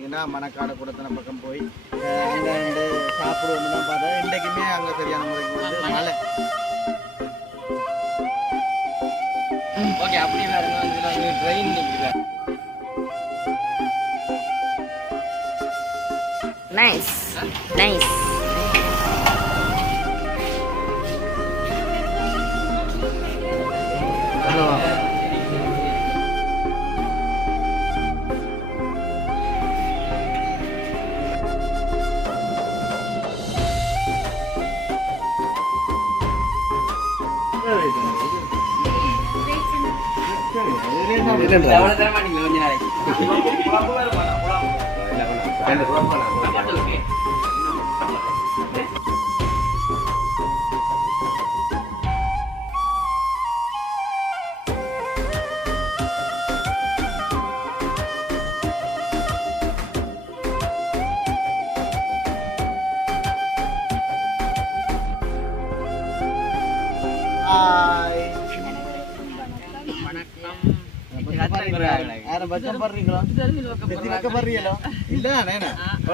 பார்த்தீங்கன்னா மணக்காடு குடத்தன பக்கம் போய் அங்கே வந்து சாப்பிடுவோம்னு தான் பார்த்தா இன்றைக்குமே அங்கே சரியான முறைக்கு வந்து மழை. ஓகே அப்படியே பாருங்க வந்து ட்ரெயின் நிற்குது. Nice nice. எவ்வளோ தர மாட்டீங்களா கொஞ்ச நாளைக்கு?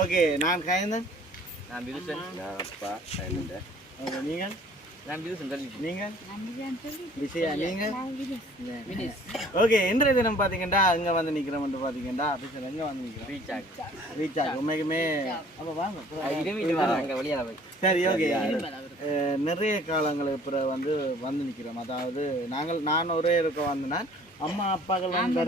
ஓகே நான் கயந்தன். நான் பிதுசன். நான் அப்பா கயந்தன். ஓகே நீங்கள்? நான் பிதுசன் சொல்லி. நீங்கள்? விஜயா நீங்கள்? ஓகே இன்றைய தினம் பார்த்தீங்கன்னா அங்கே வந்து நிற்கிறோம்னு பார்த்தீங்கன்னா பிசர் எங்கே வந்து நிற்கிறோம்? ரீச் ஆகும் உண்மைக்குமே. அப்போ வாங்க அங்கே வழியாக போய். சரி ஓகே. நிறைய காலங்களுக்கு பிறகு வந்து நிற்கிறோம். அதாவது நான் ஒரே இருக்க வந்தேன்னா அம்மா அப்பாக்கள் வந்து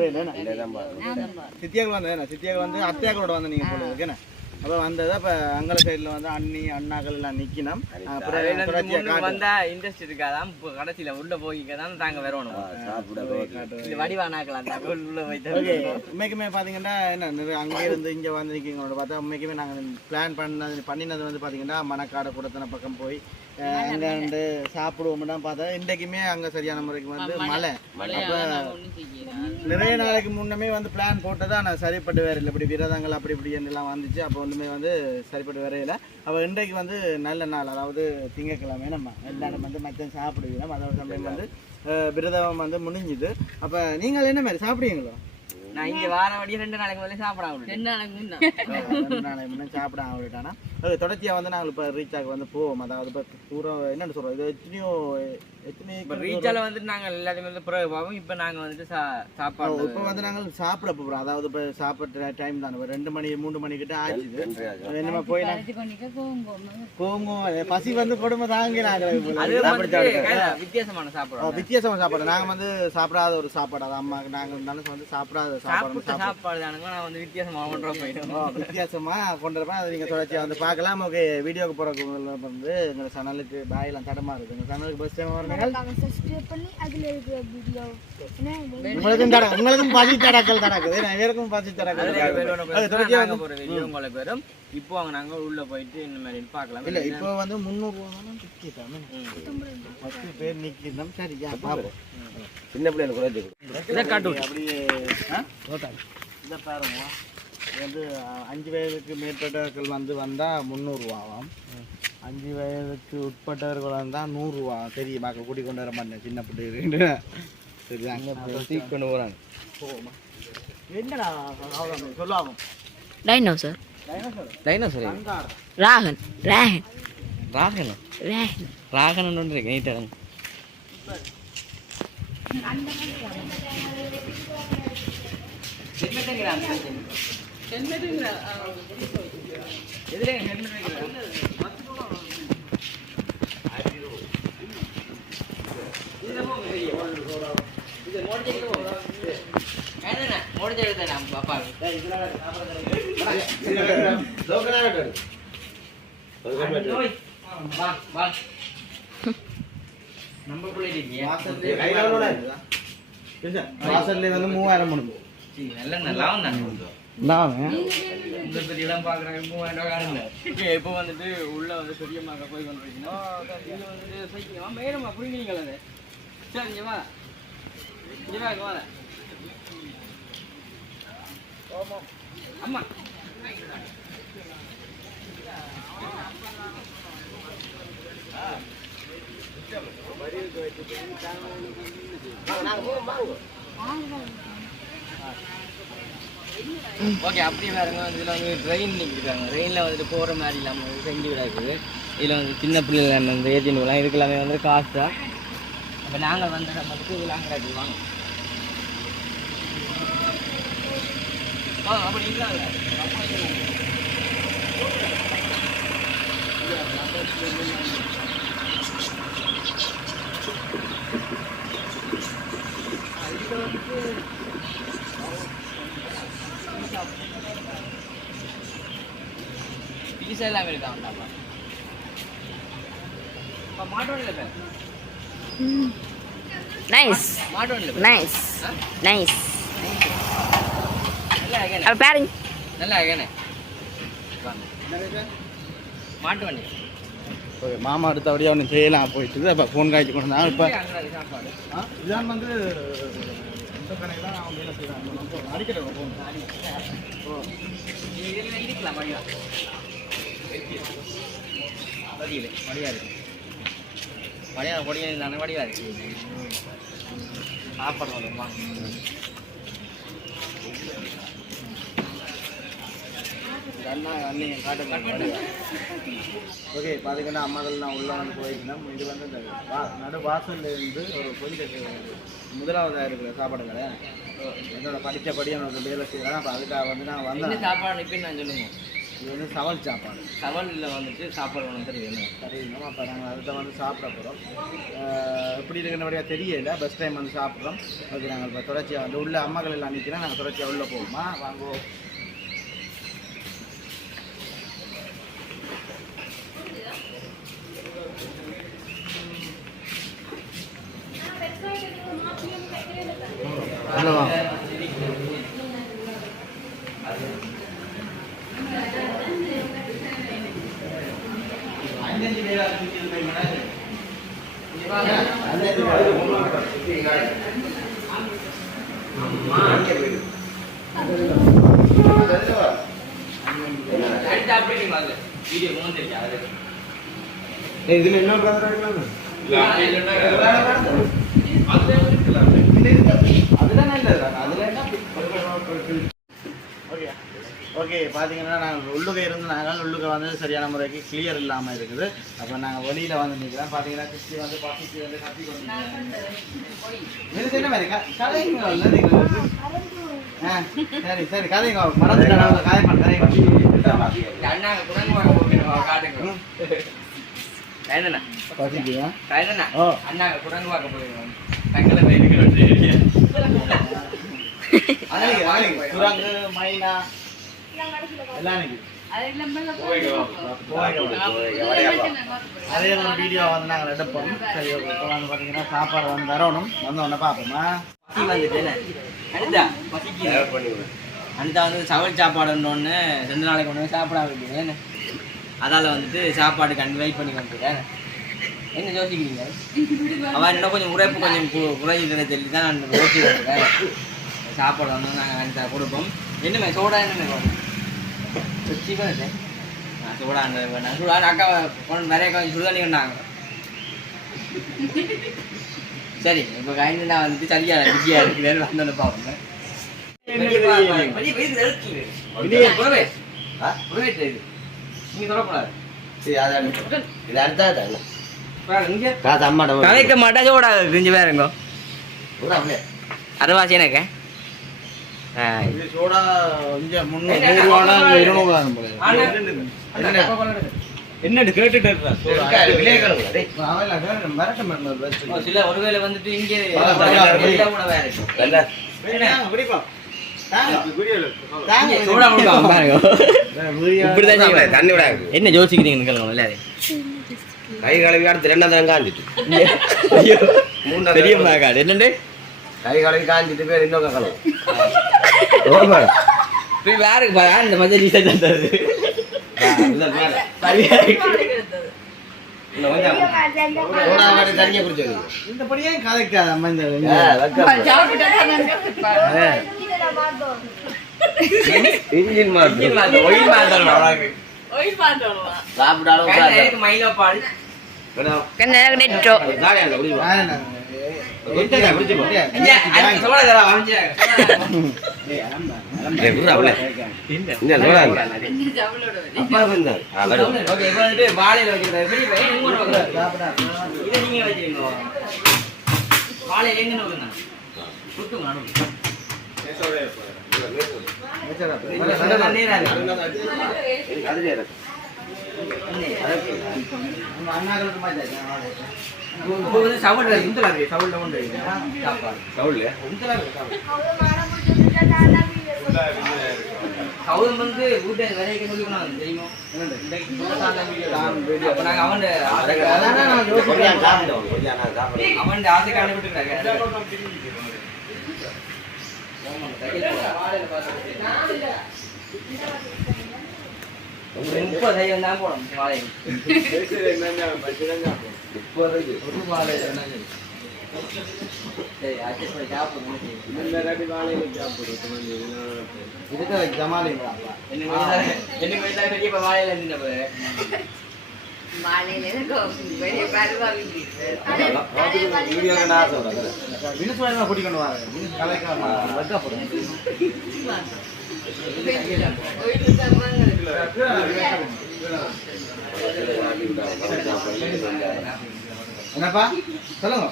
சித்தியாக்கள் வந்து சித்தியாக்கள் வந்து அத்தையாக்களோட வந்து நீங்கள் போல இருக்குண்ணே. அப்போ வந்தது அப்போ அங்கே சைடில் வந்து அண்ணி அண்ணாக்கள் எல்லாம் நிற்கணும். அப்புறம் வந்தா இன்ட்ரெஸ்ட் இருக்காதான் கடைசியில் உள்ள போய்க்கதான் தாங்க வரணும். வடிவானாக்கலாம் உள்ள போயிட்டு. ஓகே உண்மைக்குமே பார்த்தீங்கன்னா என்ன அங்கே இருந்து இங்கே வந்து நிற்கிறவங்களோட பார்த்தா உண்மைக்குமே நாங்கள் பிளான் பண்ணினது வந்து பார்த்தீங்கன்னா மணக்காடு குடத்தன பக்கம் போய் அங்கே வந்து சாப்பிடுவோம்னா பார்த்தா இன்றைக்குமே அங்கே சரியான முறைக்கு வந்து மழை. அப்போ நிறைய நாளைக்கு முன்னமே வந்து பிளான் போட்டதான் நான் சரிப்பட்டு வேற இல்லை. இப்படி விரதங்கள் அப்படி இப்படி எல்லாம் வந்துச்சு. அப்போ ஒன்றுமே வந்து சரிப்பட்டு வரையில. அப்போ இன்றைக்கு வந்து நல்ல நாள், அதாவது திங்கக்கிழமை நம்ம எல்லாரும் வந்து மற்ற சாப்பிடுவீங்க. அதோட சமயம் வந்து விரதம் வந்து முடிஞ்சுது. அப்போ நீங்கள் என்ன மாதிரி சாப்பிடுவீங்களோ? நான் இங்கே வார வழியாக 2 நாளைக்கு முதல்ல சாப்பிடாம 2 நாளைக்கு முன்னே சாப்பிடாம விட்டானா அது தொடர்ச்சியாக வந்து நாங்கள் இப்போ ரீச்சாக வந்து போவோம். அதாவது இப்போ தூரம் என்னென்னு சொல்கிறோம், இது எத்தனை இப்போ ரீச்சால் வந்துட்டு நாங்கள் எல்லாத்தையும் வந்து பிறகு பார்ப்போம். இப்போ நாங்கள் வந்துட்டு சாப்பாடு இப்போ வந்து நாங்கள் சாப்பிட போகிறோம். அதாவது இப்போ சாப்பிட்ற டைம் தான் 2 மணி 3 மணிக்கிட்ட ஆச்சுது. என்னமா போய் போங்க பசி வந்து கொடுமை தாங்கிறாங்க. வித்தியாசமான சாப்பாடு சாப்பாடு நாங்கள் வந்து சாப்பிடாத ஒரு சாப்பாடு. அது அம்மாவுக்கு நாங்கள் இருந்தாலும் வந்து சாப்பிடாத சாப்பாடு தானுங்க. நான் வந்து வித்தியாசமாக கொண்டு போயிட்டோம். வித்தியாசமாக கொண்டு வரப்பேன். அதை நீங்கள் தொடர்ச்சியாக வந்து பார்க்கலாம். ஓகே வீடியோக்கு போகிறவங்க வந்து எங்கள் சேனலுக்கு பாயெல்லாம் தடமா இருக்குது. எங்கள் சேனலுக்கு ஃபர்ஸ்ட் டைம் வரீங்க உங்களுக்கும் பசி தடக்கல் நடக்குது. எனக்கும் பசி தடக்கல் உங்களுக்கு வரும். இப்போ அவங்க நாங்கள் உள்ள போயிட்டு இந்த மாதிரி பார்க்கலாம். இல்லை இப்போ வந்து 300 10 பேர் நிற்கிறோம். சரியா பார்ப்போம். சின்ன பிள்ளைங்க குறைஞ்சி இதை காட்டு அப்படியே இதை பாருங்க. இது வந்து 5 வயதுக்கு மேற்பட்டவர்கள் வந்து வந்தால் 300 ரூபாவாம். 5 வயதுக்கு உட்பட்டவர்கள் வந்தால் 100 ரூபா. சரி மக்கள் கூட்டி கொண்டு வர மாட்டேன் சின்ன பிள்ளைங்க. சரி அங்கே கொண்டு போகிறாங்க. போமா என்னடா சொல்லுவாங்க dinosaur dinosaur Rogan Rogan Rogan Rogan Rogan ஒன்று நீட்டாங்க. வாசல்ல வந்து 3000 முடிஞ்சு இடம் பாக்குறாங்க. 3000 இப்போ வந்துட்டு உள்ள வந்து சுரியமாக போய் கொண்டிருக்கணும். வந்துட்டு சைக்கிளமா மேடமா புரியுங்களா? சரி இங்க வா இங்க வா அம்மா ஓகே அப்படி பாருங்க இதில் வந்து ட்ரெயின் நிற்கிறாங்க ட்ரெயினில் வந்துட்டு போகிற மாதிரி இல்லாமல் செஞ்சு விடாக்குது இதில் வந்து சின்ன பிள்ளைகள் வந்து ஏற்றினுலாம் இதுக்கெல்லாமே வந்து காசு தான் அப்போ நாங்கள் வந்து நம்மளுக்கு விளாங்கிறாங்க வாங்க அப்படி இருக்காங்க பீஸா எல்லாம் இருக்காங்கப்பா மாட்டோம் நைஸ் மாட்டோம் நைஸ் நைஸ் நல்லா ஆகேனே அப்போ பாருங்க நல்லா ஆகேனே மாட்டு வண்டி ஓகே மாமா அடுத்தபடியாக ஒன்று செய்யலாம் போயிட்டு இப்போ ஃபோன் காய்ச்சி கொண்டு வந்தாங்க இப்போ சாப்பாடு இதான் வந்து இந்த கடையில் தான் நான் வேலை செய்கிறேன் அடிக்கிற ஃபோன் இதில் இருக்கலாம் மடியா வடியில் மடியாக இருக்கு மடியாக பொடியாக இருந்தானே வடிவாக இருக்கு சாப்பாடு வருமா அண்ணா அண்ணன் காட்டுங்க ஓகே பார்த்தீங்கன்னா அம்மாக்கள் நான் உள்ளே வந்து போயிருந்தேன் இது வந்து இந்த நடு வாசல்லேருந்து ஒரு கொஞ்சம் முதலாவதாக இருக்கிற சாப்பாடு கடை என்னோட படித்தபடி எனக்கு வேலை செய்கிறேன் அப்போ அதுக்காக வந்து நான் வந்தேன் சாப்பாடு இப்போ நான் சொல்லுவோம் இது வந்து சவல் சாப்பாடு சவலில் வந்துட்டு சாப்பாடு ஒன்று தெரியும் சரிங்களா அப்போ நாங்கள் அதை வந்து சாப்பிட போகிறோம் எப்படி இருக்குன்னு தெரியல பெஸ்ட் டைம் வந்து சாப்பிட்றோம் ஓகே நாங்கள் இப்போ தொடர்ச்சியாக வந்து உள்ள அம்மாக்கள் எல்லாம் நிற்கிறேன் நாங்கள் தொடர்ச்சியாக உள்ளே போவோமா வாங்குவோம் இதுல என்ன பிரதர் ஓகே பார்த்தீங்கன்னா நாங்கள் உள்ளுக இருந்து நாங்கள் உள்ளுக வந்து சரியான முறைக்கு கிளியர் இல்லாமல் இருக்குது அப்போ நாங்கள் வெளியில் வந்து நிற்கிறோம் பார்த்தீங்கன்னா கிறிஸ்டி வந்து பசிக்கு வந்து கத்தி கொண்டு என்ன மாதிரி கதைங்க சரி சரி கதைங்க மறந்து காயப்பான் கதை பசிக்கியா அண்ணா குரங்கு பார்க்க போயிருக்கோம் தங்களை குரங்கு மைனா எல்லாம் அதே ஒரு வீடியோ வந்து நாங்கள் எடுப்போம் சரி இப்போ வந்து பார்த்தீங்கன்னா சாப்பாடு வந்து தரணும் வந்து ஒன்று பார்ப்போமா பசி வந்துட்டு அனிதா பசிக்கு அனிதா வந்து சவல் சாப்பாடுன்னு 2 நாளைக்கு ஒன்று சாப்பிட வைக்கிறேன் அதால் வந்துட்டு சாப்பாடு கண்டு வெயிட் பண்ணி வந்துருக்கேன் என்ன யோசிக்கிறீங்க அவன் இன்னும் கொஞ்சம் உரைப்பு கொஞ்சம் குறைஞ்சிட்டு சொல்லி தான் நான் யோசிக்கிறேன் சாப்பாடு வந்து நாங்கள் அனிதா கொடுப்போம் என்னமே சோடா என்னமே சீக்கிரம் சூடா வேண்டாம் சூடா அக்கா நிறைய கொஞ்சம் சுடுதண்ணி வேண்டாங்க சரி இப்போ கைண்டா வந்துட்டு சரியா பிஸியாக இருக்குதுன்னு வந்தோன்னு பார்ப்போம் கலைக்க மாட்டா சோடா கிஞ்சி வேறுங்க அரைவாசி எனக்கு சோடா இங்கே 300 என்னட்டு கேட்டுட்டு சில ஒருவேளை வந்துட்டு இங்கே என்ன யோசிக்கிறீங்க கை கழுவி அடுத்து 2 காஞ்சிட்டு பெரிய காடு என்னண்டு கை கழுவி காஞ்சிட்டு பேர் இன்னொரு கலவு வேறுக்கு இந்த மாதிரி ரீசர்ச் தந்தது தனியா குடிச்சது இந்த படியே கதைக்காத அம்மா இந்த இன்ஜின் சாப்பிட்டாலும் மயிலப்பாடு அப்பா வந்தார் ஓகே இப்போ வந்துட்டு வாழையில வச்சுக்கிறாரு பெரிய பையன் எங்க கொண்டு வைக்கிறாரு? இதை நீங்க வச்சுக்கீங்க. வாழையில எங்க வைக்கணும்? சுத்துங்க நடுவுல. இப்போ வந்து சவுண்ட் இந்தல இருக்கு சவுண்ட் கொண்டு சாப்பாடு சவுல்ல இந்தல இருக்கு சவுண்ட் வந்து ஊட்ட வரைக்கும் சொல்லி போனாங்க தெரியுமா? அப்ப நாங்க அவன் ஆசைக்கான விட்டுருக்காங்க. முப்பது சைவம் தான் போடும் வாழை. ஒரு வாழை சரி அட்ஜஸ்ட் பண்ணி சாப்பிடுங்க. இதுக்கு ஜமாலிங்களா என்ன பெரிய வாழையில இருந்து கூட்டிக்கொண்டு வாங்க கலைக்க என்னப்பா சொல்லுங்க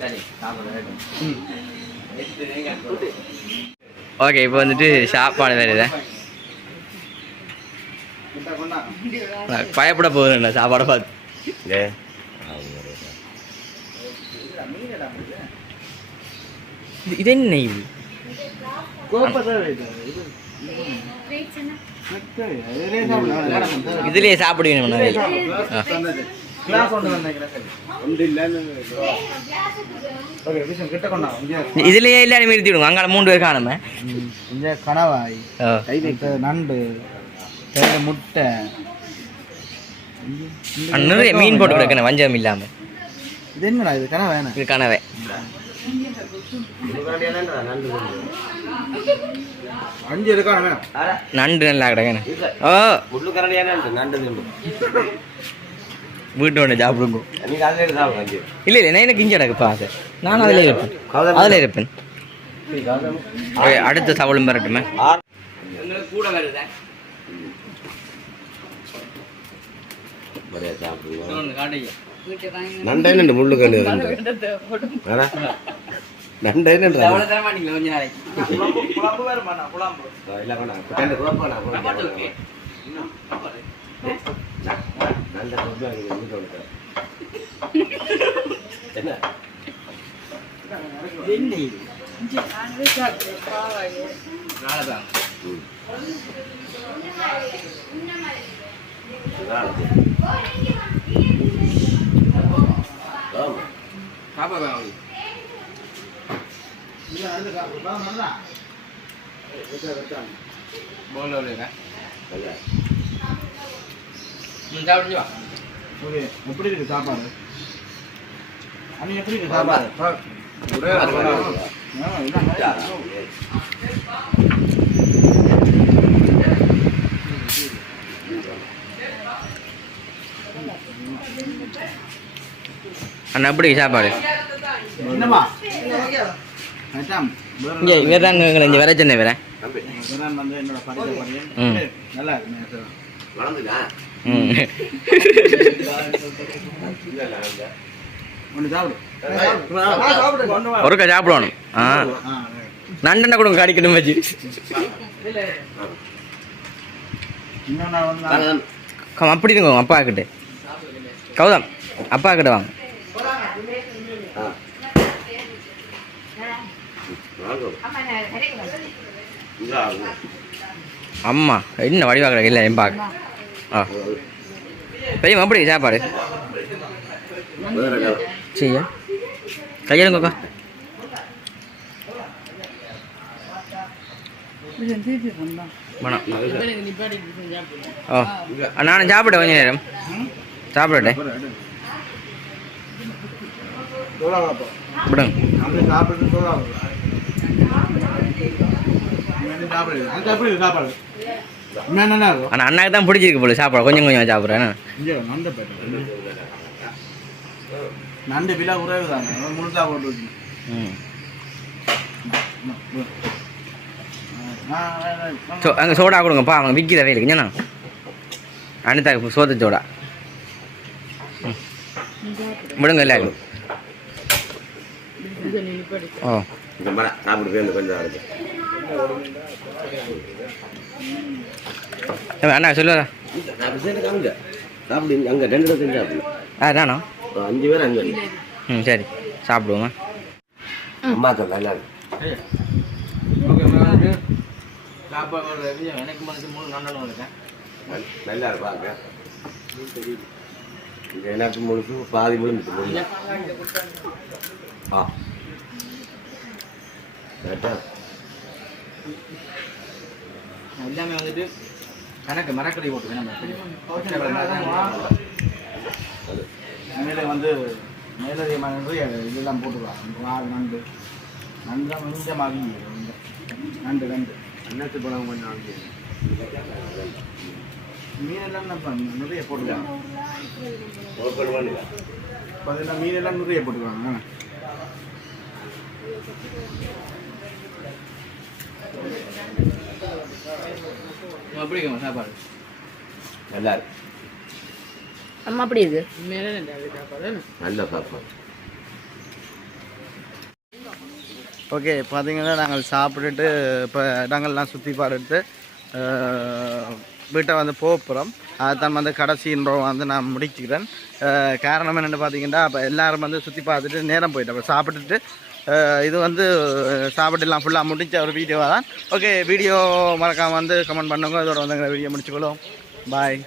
சரி ஓகே இப்போ வந்துட்டு சாப்பாடு வேறு இதை பயப்பட போகுதுண்ணா சாப்பாடை பார்த்து. இது என்ன இது? இதுலயே சாப்பிடுவீங்க. இதுலயே இல்ல நிறுத்தி விடுங்க. அங்கால 3 பேர் காணுமே. இந்த கணவாய் நண்டு முட்டை நிறைய மீன் போட்டு கிடக்கணும் வஞ்சம் இல்லாம. இது என்னடா இது கனவை? இது கனவை. அஞ்சு இருக்கா நண்டு நல்லா கிடக்கணும். ஓ வீட்டு ஒன்று சாப்பிடுங்க. இல்லை இல்லை எனக்கு இஞ்சி கிடக்குப்பா. அது நான் அதில் இருப்பேன். அதில் இருப்பேன். அடுத்த சவலும் பெறட்டுமே. கூட வருது நண்டை நண்டு முள்ளு கண்டு நண்டை நண்டு தர மாட்டீங்களா கொஞ்ச நாளைக்கு? குழம்பு வேறு பண்ணா குழம்பு இல்லை எப்படி இருக்கு சாப்பாடு? அண்ணி எப்படி இருக்கு சாப்பாடு? அண்ணா எப்படி சாப்பாடு? என்னம்மா இங்கே இங்கே தாங்க இங்கே வர சொன்னேன் வேற. வந்து என்னோட படித்த நல்லா இருக்கு. ஒருக்கா சாப்பிடணும். நண்டனை கொடுங்க கடிக்கணும் வச்சு. அப்படி இருங்க அப்பா கிட்ட. கௌதம் அப்பா கிட்ட வாங்க. அம்மா என்ன வடிவாக இல்லை என் பார்க்க. ஆ பெரியம்மா அப்படி சாப்பாடு சரியா கையெழுங்கக்கா. ஓ நானும் சாப்பிட்டேன் கொஞ்ச நேரம் சாப்பிடட்டேன் விடுங்க. ஆனால் அண்ணாக்கு தான் பிடிச்சிருக்கு போல சாப்பிட கொஞ்சம் கொஞ்சம் சாப்பிட்றேன். நண்டு விலை குறைவு தாங்க முழுசா போட்டு. அங்கே சோடா கொடுங்கப்பா அவங்க விற்கிற வேலைக்கு ஏன்னா அனிதா சோத்து சோடா விடுங்க இல்லை ஓ இந்த மரம் சாப்பிட்டு போய் கொஞ்சம் இருக்கு அண்ணா சொல்லுவா அங்கே சாப்பிடு அங்கே 2 இடத்துல சாப்பிடு நானோ 5 பேர் அங்கே ம் சரி சாப்பிடுவோங்க அம்மாக்கள் நல்லா இருக்கு ஓகே வந்து சாப்பாடு எனக்கு மனசு 3 நல்ல இருக்கேன் நல்லா இருப்பாங்க இங்கே எனக்கு முழுசு பாதி முழுந்துச்சு ஆ கரெக்டா எல்லாமே வந்துட்டு கணக்கு மரக்கடை போட்டு மேலே வந்து மேலதிகமானது இதெல்லாம் போட்டுக்கலாம் நண்டு நண்டு கொஞ்சமாக நண்டு அன்னத்து பழம் கொஞ்சம் வாங்கி மீனெல்லாம் நம்ம நிறைய போட்டுக்கலாம் பார்த்தீங்கன்னா மீனெல்லாம் நிறைய போட்டுக்கலாம் பிடிக்கும் சாப்பாடு நல்லா இருக்கு அம்மா அப்படி இருக்கு நல்ல சாப்பாடு ஓகே பார்த்தீங்கன்னா நாங்கள் சாப்பிட்டுட்டு இப்போ இடங்கள்லாம் சுற்றி பார்த்துட்டு வீட்டை வந்து போகிறோம் அதுதான் வந்து கடைசின்ற வந்து நான் முடிச்சுக்கிறேன் காரணம் என்னென்னு பார்த்தீங்கன்னா இப்போ எல்லோரும் வந்து சுற்றி பார்த்துட்டு நேரம் போயிட்டோம் இப்போ சாப்பிட்டுட்டு இது வந்து சாப்பிட்டுலாம் ஃபுல்லாக முடிஞ்ச ஒரு வீடியோவாக தான் ஓகே வீடியோ மறக்காமல் வந்து கமெண்ட் பண்ணுங்க இதோட வந்து வீடியோ முடிச்சுக்கொள்ளும் பாய்